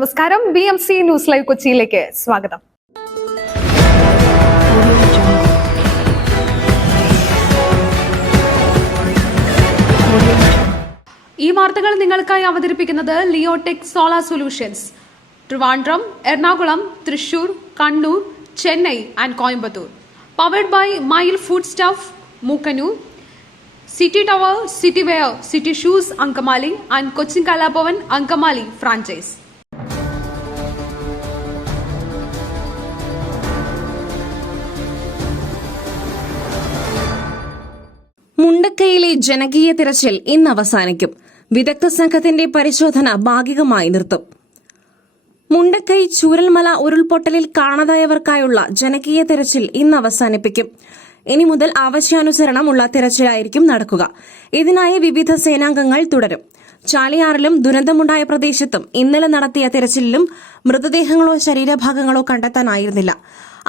നമസ്കാരം. BMC news live കൊച്ചിയിലേക്ക് സ്വാഗതം. ഈ വാർത്തകൾ നിങ്ങൾക്കായി അവതരിപ്പിക്കുന്നത് Leotech solar solutions, Trivandrum, Ernakulam, Thrissur, Kannur, Chennai and Coimbatore. Powered by Mayil food stuff, Mookkannoor, city tower, city wear, city shoes, Angamaly and Cochin Kalabhavan Angamaly franchise. മുണ്ടക്കയിലെ ജനകീയ തിരച്ചിൽ ഇന്ന് അവസാനിക്കും. വിദഗ്ധ സംഘത്തിന്റെ പരിശോധന ഭാഗികമായി നിർത്തും. മുണ്ടക്കൈ ചൂരൽമല ഉരുൾപൊട്ടലിൽ കാണാതായവർക്കായുള്ള ജനകീയ തിരച്ചിൽ ഇന്ന് അവസാനിപ്പിക്കും. ഇനി മുതൽ ആവശ്യാനുസരണമുള്ള തിരച്ചിലായിരിക്കും നടക്കുക. ഇതിനായി വിവിധ സേനാംഗങ്ങൾ തുടരും. ചാലിയാറിലും ദുരന്തമുണ്ടായ പ്രദേശത്തും ഇന്നലെ നടത്തിയ തിരച്ചിലിലും മൃതദേഹങ്ങളോ ശരീരഭാഗങ്ങളോ കണ്ടെത്താനായിരുന്നില്ല.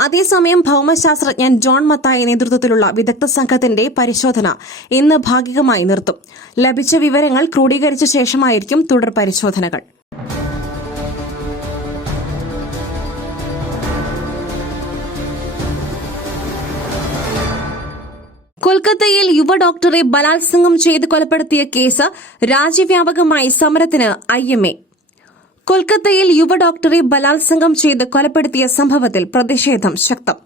അതേസമയം ഭൌമശാസ്ത്രജ്ഞൻ ജോൺ മത്തായി നേതൃത്വത്തിലുള്ള വിദഗ്ധ സംഘത്തിന്റെ പരിശോധന ഇന്ന് ഭാഗികമായി നിർത്തും. ലഭിച്ച വിവരങ്ങൾ ക്രോഡീകരിച്ച ശേഷമായിരിക്കും തുടർ പരിശോധനകൾ. കൊൽക്കത്തയിൽ യുവ ഡോക്ടറെ ബലാത്സംഗം ചെയ്ത് കൊലപ്പെടുത്തിയ കേസ് രാജ്യവ്യാപകമായി സമരത്തിന് IMA. കൊൽക്കത്തയിൽ യുവ ഡോക്ടറെ ബലാത്സംഗം ചെയ്ത് കൊലപ്പെടുത്തിയ സംഭവത്തിൽ പ്രതിഷേധം ശക്തം.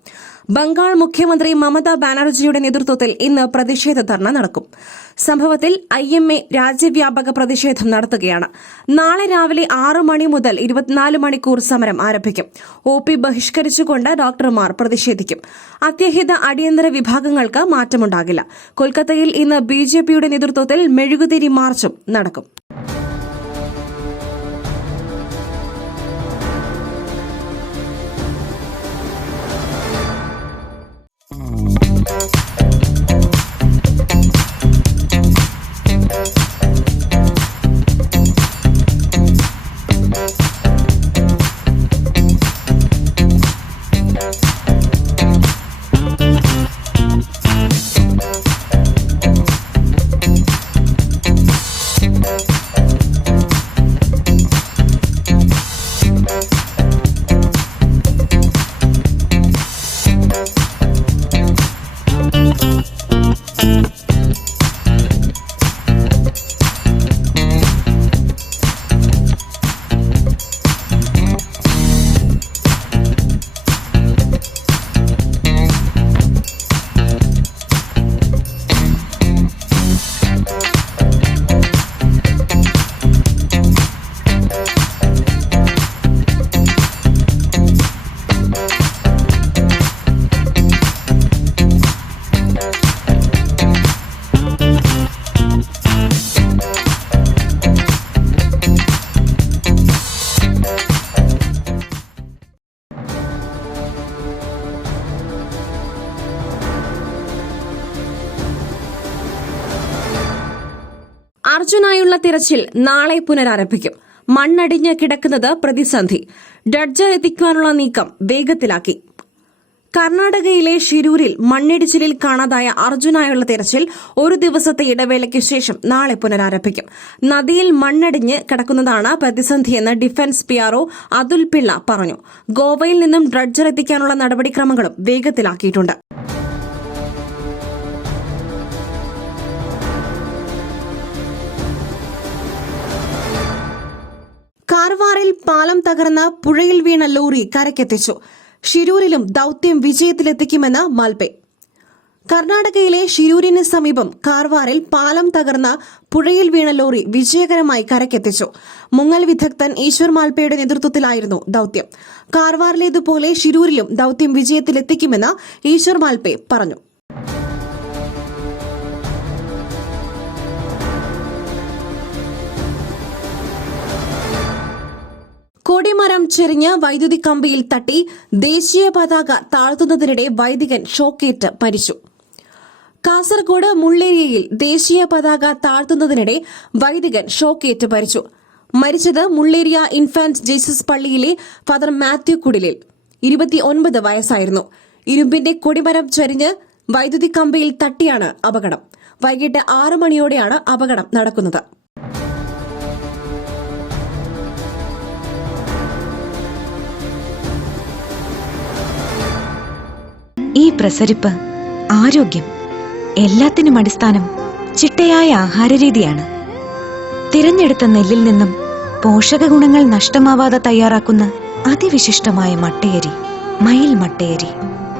ബംഗാൾ മുഖ്യമന്ത്രി മമതാ ബാനർജിയുടെ നേതൃത്വത്തിൽ ഇന്ന് പ്രതിഷേധ ധർണ നടക്കും. സംഭവത്തിൽ IMA രാജ്യവ്യാപക പ്രതിഷേധം നടത്തുകയാണ്. നാളെ രാവിലെ 6 മണി മുതൽ 24 മണിക്കൂർ സമരം ആരംഭിക്കും. OP ബഹിഷ്കരിച്ചുകൊണ്ട് ഡോക്ടർമാർ പ്രതിഷേധിക്കും. അത്യാഹിത അടിയന്തര വിഭാഗങ്ങൾക്ക് മാറ്റമുണ്ടാകില്ല. കൊൽക്കത്തയിൽ ഇന്ന് BJPയുടെ നേതൃത്വത്തിൽ മെഴുകുതിരി മാർച്ചും നടക്കും. അർജുനായുള്ള തിരച്ചിൽ നാളെ പുനരാരംഭിക്കും. മണ്ണടിഞ്ഞ് കിടക്കുന്നത് പ്രതിസന്ധി. ഡ്രഡ്ജർ എത്തിക്കാനുള്ള നീക്കം വേഗത്തിലാക്കി. കർണാടകയിലെ ഷിരൂരിൽ മണ്ണിടിച്ചിലിൽ കാണാതായ അർജുനായുള്ള തിരച്ചിൽ ഒരു ദിവസത്തെ ഇടവേളയ്ക്ക് ശേഷം നാളെ പുനരാരംഭിക്കും. നദിയിൽ മണ്ണടിഞ്ഞ് കിടക്കുന്നതാണ് പ്രതിസന്ധിയെന്ന് ഡിഫൻസ് PRO അതുൽ പിള്ള പറഞ്ഞു. ഗോവയിൽ നിന്നും ഡ്രഡ്ജർ എത്തിക്കാനുള്ള നടപടിക്രമങ്ങളും വേഗത്തിലാക്കിയിട്ടുണ്ട്. കാർവാറിൽ പാലം തകർന്ന പുഴയിൽ വീണ ലോറി കരയ്ക്കെത്തിച്ചു. ഷിരൂരിലും ദൌത്യം വിജയത്തിലെത്തിക്കുമെന്ന് മാൽപെ. കർണാടകയിലെ ഷിരൂരിന് സമീപം കാർവാറിൽ പാലം തകർന്ന പുഴയിൽ വീണ ലോറി വിജയകരമായി കരയ്ക്കെത്തിച്ചു. മുങ്ങൽ വിദഗ്ധൻ ഈശ്വർ മാൽപയുടെ നേതൃത്വത്തിലായിരുന്നു ദൌത്യം. കാർവാറിലേതുപോലെ ഷിരൂരിലും ദൌത്യം വിജയത്തിലെത്തിക്കുമെന്ന് ഈശ്വർ മാൽപെ പറഞ്ഞു. കൊടിമരം ചെരിഞ്ഞ് വൈദ്യുതി കമ്പിയിൽ തട്ടി ദേശീയ പതാക താഴ്ത്തുന്നതിനിടെ വൈദികൻ ഷോക്കേറ്റ് മരിച്ചു. കാസർഗോഡ് മുള്ളേരിയയിൽ ദേശീയ പതാക താഴ്ത്തുന്നതിനിടെ വൈദികൻ ഷോക്കേറ്റ് മരിച്ചു. മരിച്ചത് മുള്ളേരിയ ഇൻഫാന്റ് ജീസസ് പള്ളിയിലെ ഫാദർ മാത്യു കുടിലിൽ. 29 വയസ്സായിരുന്നു. ഇരുമ്പിന്റെ കൊടിമരം ചരിഞ്ഞ് വൈദ്യുതി കമ്പിയിൽ തട്ടിയാണ് അപകടം. വൈകിട്ട് 6 മണിയോടെയാണ് അപകടം നടക്കുന്നത്. ഈ പ്രസരിപ്പ്, ആരോഗ്യം, എല്ലാത്തിനും അടിസ്ഥാനം ചിട്ടയായ ആഹാരരീതിയാണ്. തിരഞ്ഞെടുത്ത നെല്ലിൽ നിന്നും പോഷക ഗുണങ്ങൾ നഷ്ടമാവാതെ തയ്യാറാക്കുന്ന അതിവിശിഷ്ടമായ മട്ടയരി, മയിൽ മട്ടയരി.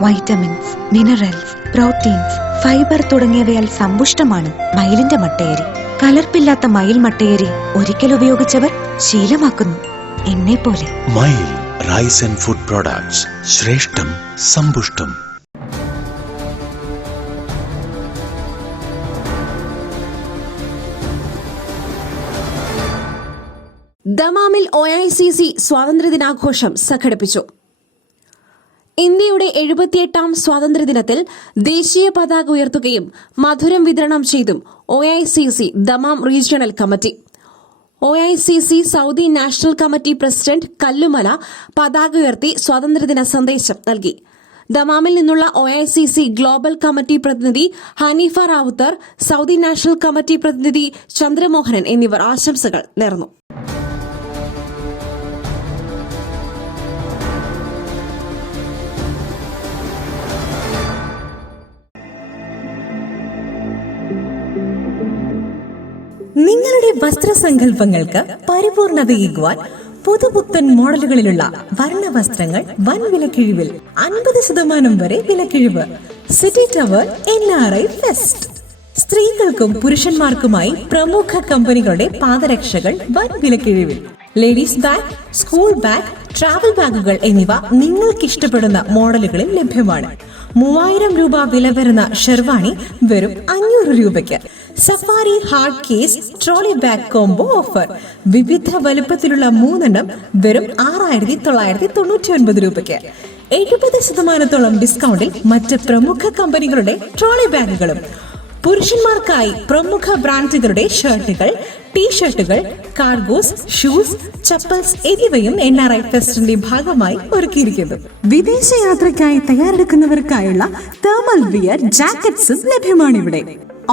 വൈറ്റമിൻസ്, മിനറൽസ്, പ്രോട്ടീൻസ്, ഫൈബർ തുടങ്ങിയവയാൽ സമ്പുഷ്ടമാണ് മയിലിന്റെ മട്ടയരി. കലർപ്പില്ലാത്ത മയിൽ മട്ടയരി ഒരിക്കൽ ഉപയോഗിച്ചവർ ശീലമാക്കുന്നു, എന്നെപ്പോലെ. മയിൽ റൈസ് ആൻഡ് ഫുഡ് പ്രോഡക്ട്സ്, ശ്രേഷ്ഠം സമ്പുഷ്ടം. ദമാമിൽ OICC സ്വാതന്ത്ര്യദിനാഘോഷം സംഘടിപ്പിച്ചു. ഇന്ത്യയുടെ 78ാം സ്വാതന്ത്ര്യദിനത്തിൽ ദേശീയ പതാക ഉയർത്തുകയും മധുരം വിതരണം ചെയ്തും OICC Dammam regional committee. OICC Saudi national committee president Kallumala പതാക ഉയർത്തി സ്വാതന്ത്ര്യദിന സന്ദേശം നൽകി. ദമാമിൽ നിന്നുള്ള OICC ഗ്ലോബൽ കമ്മിറ്റി പ്രതിനിധി Hanifa Rawther, Saudi national committee പ്രതിനിധി ചന്ദ്രമോഹനൻ എന്നിവർ ആശംസകൾ നേർന്നു. നിങ്ങളുടെ വസ്ത്രസങ്കല്പങ്ങൾക്ക് പരിപൂർണതയേകുവാൻ പുതുപുത്തൻ മോഡലുകളിലുള്ള വർണ്ണ വസ്ത്രങ്ങൾ വൻ വിലക്കിഴിവിൽ 50% വരെ വിലക്കിഴിവ്. City tower NRI fest. സ്ത്രീകൾക്കും പുരുഷന്മാർക്കുമായി പ്രമുഖ കമ്പനികളുടെ പാദരക്ഷകൾ വൻ വിലക്കിഴിവിൽ. Ladies bag, school bag, travel ബാഗുകൾ എന്നിവ നിങ്ങൾക്ക് ഇഷ്ടപ്പെടുന്ന മോഡലുകളിൽ ലഭ്യമാണ്. 3000 രൂപ വില വരുന്ന ഷെർവാണി വെറും 500 രൂപയ്ക്ക്. Safari hard case trolley bag combo offer. വിവിധ വലുപ്പത്തിലുള്ള 3 വെറും 6999 രൂപയ്ക്ക്. 70% ഡിസ്കൗണ്ടിൽ മറ്റ് പ്രമുഖ കമ്പനികളുടെ ട്രോളി ബാഗുകളും. പുരുഷന്മാർക്കായി പ്രമുഖ ബ്രാൻഡുകളുടെ ഷർട്ടുകൾ, ടീഷർട്ടുകൾ, കാർഗോസ്, ഷൂസ്, ചപ്പൽസ് എന്നിവയും NRI ഫെസ്റ്റിന്റെ ഭാഗമായി ഒരുക്കിയിരിക്കുന്നു. വിദേശയാത്രയ്ക്കായി തയ്യാറെടുക്കുന്നവർക്കായുള്ള തേർമൽ വിയർ ജാക്കറ്റ്സും ലഭ്യമാണിവിടെ.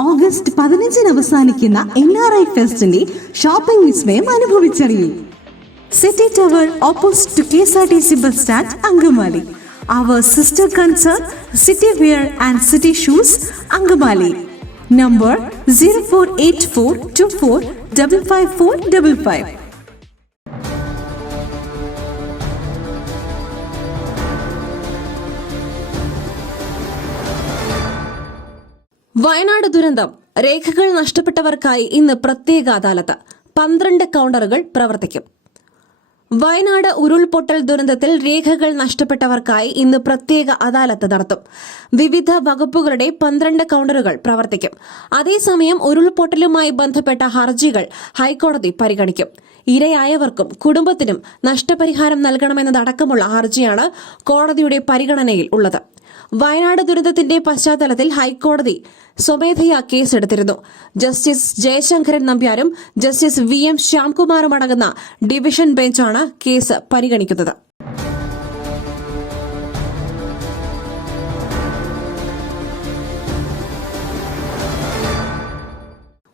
ഓഗസ്റ്റ് 15 അവസാനിക്കുന്ന NRI ഫെസ്റ്റിന്റെ ഷോപ്പിംഗ് വിസ്മയം അനുഭവിച്ചറിയൂ. City tower opposite to KSRTC bus stand, Angamaly. Our sister concern, City Wear and City Shoes, Angamali. Number 048424555555. Wayanad ദുരന്തം. രേഖകൾ നഷ്ടപ്പെട്ടവർക്കായി ഇന്ന് പ്രത്യേക അദാലത്ത്. 12 കൌണ്ടറുകൾ പ്രവർത്തിക്കും. വയനാട് ഉരുൾപൊട്ടൽ ദുരന്തത്തിൽ രേഖകൾ നഷ്ടപ്പെട്ടവർക്കായി ഇന്ന് പ്രത്യേക അദാലത്ത് നടത്തും. വിവിധ വകുപ്പുകളുടെ 12 കൌണ്ടറുകൾ പ്രവർത്തിക്കും. അതേസമയം ഉരുൾപൊട്ടലുമായി ബന്ധപ്പെട്ട ഹർജികൾ ഹൈക്കോടതി പരിഗണിക്കും. ഇരയായവർക്കും കുടുംബത്തിനും നഷ്ടപരിഹാരം നൽകണമെന്നതടക്കമുള്ള ഹർജിയാണ് കോടതിയുടെ പരിഗണനയിൽ ഉള്ളത്. വയനാട് ദുരന്തത്തിന്റെ പശ്ചാത്തലത്തിൽ ഹൈക്കോടതി സ്വമേധയാ കേസെടുത്തിരുന്നു. ജസ്റ്റിസ് ജയശങ്കരൻ നമ്പ്യാരും ജസ്റ്റിസ് VM ശ്യാംകുമാറും അടങ്ങുന്ന ഡിവിഷൻ ബെഞ്ചാണ് കേസ് പരിഗണിക്കുന്നത്.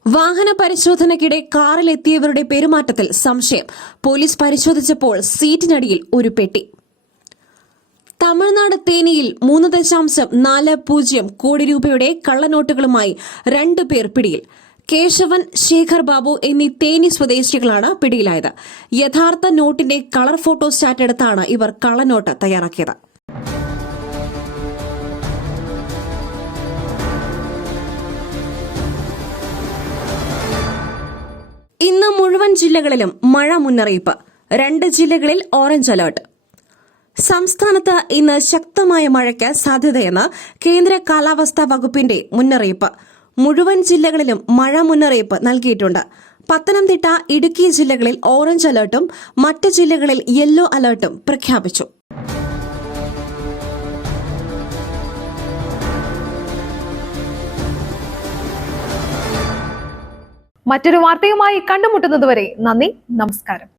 വാഹന പരിശോധനയ്ക്കിടെ കാറിലെത്തിയവരുടെ പെരുമാറ്റത്തിൽ സംശയം. പോലീസ് പരിശോധിച്ചപ്പോൾ സീറ്റിനടിയിൽ ഒരു പെട്ടി. തമിഴ്നാട് തേനിയിൽ 3.40 കോടി രൂപയുടെ കള്ളനോട്ടുകളുമായി 2 പേർ പിടിയിൽ. കേശവൻ, ശേഖർ ബാബു എന്നീ തേനി സ്വദേശികളാണ് പിടിയിലായത്. യഥാർത്ഥ നോട്ടിന്റെ കളർ ഫോട്ടോസ്റ്റാറ്റ് എടുത്താണ് ഇവർ കള്ളനോട്ട് തയ്യാറാക്കിയത്. ഇന്ന് മുഴുവൻ ജില്ലകളിലും മഴ മുന്നറിയിപ്പ്. 2 ജില്ലകളിൽ ഓറഞ്ച് അലർട്ട്. സംസ്ഥാനത്ത് ഇന്ന് ശക്തമായ മഴയ്ക്ക് സാധ്യതയെന്ന് കേന്ദ്ര കാലാവസ്ഥാ വകുപ്പിന്റെ മുന്നറിയിപ്പ്. മുഴുവൻ ജില്ലകളിലും മഴ മുന്നറിയിപ്പ് നൽകിയിട്ടുണ്ട്. പത്തനംതിട്ട, ഇടുക്കി ജില്ലകളിൽ ഓറഞ്ച് അലർട്ടും മറ്റ് ജില്ലകളിൽ യെല്ലോ അലർട്ടും പ്രഖ്യാപിച്ചു. മറ്റൊരു വാർത്തയുമായി കണ്ടുമുട്ടുന്നതുവരെ നന്ദി, നമസ്കാരം.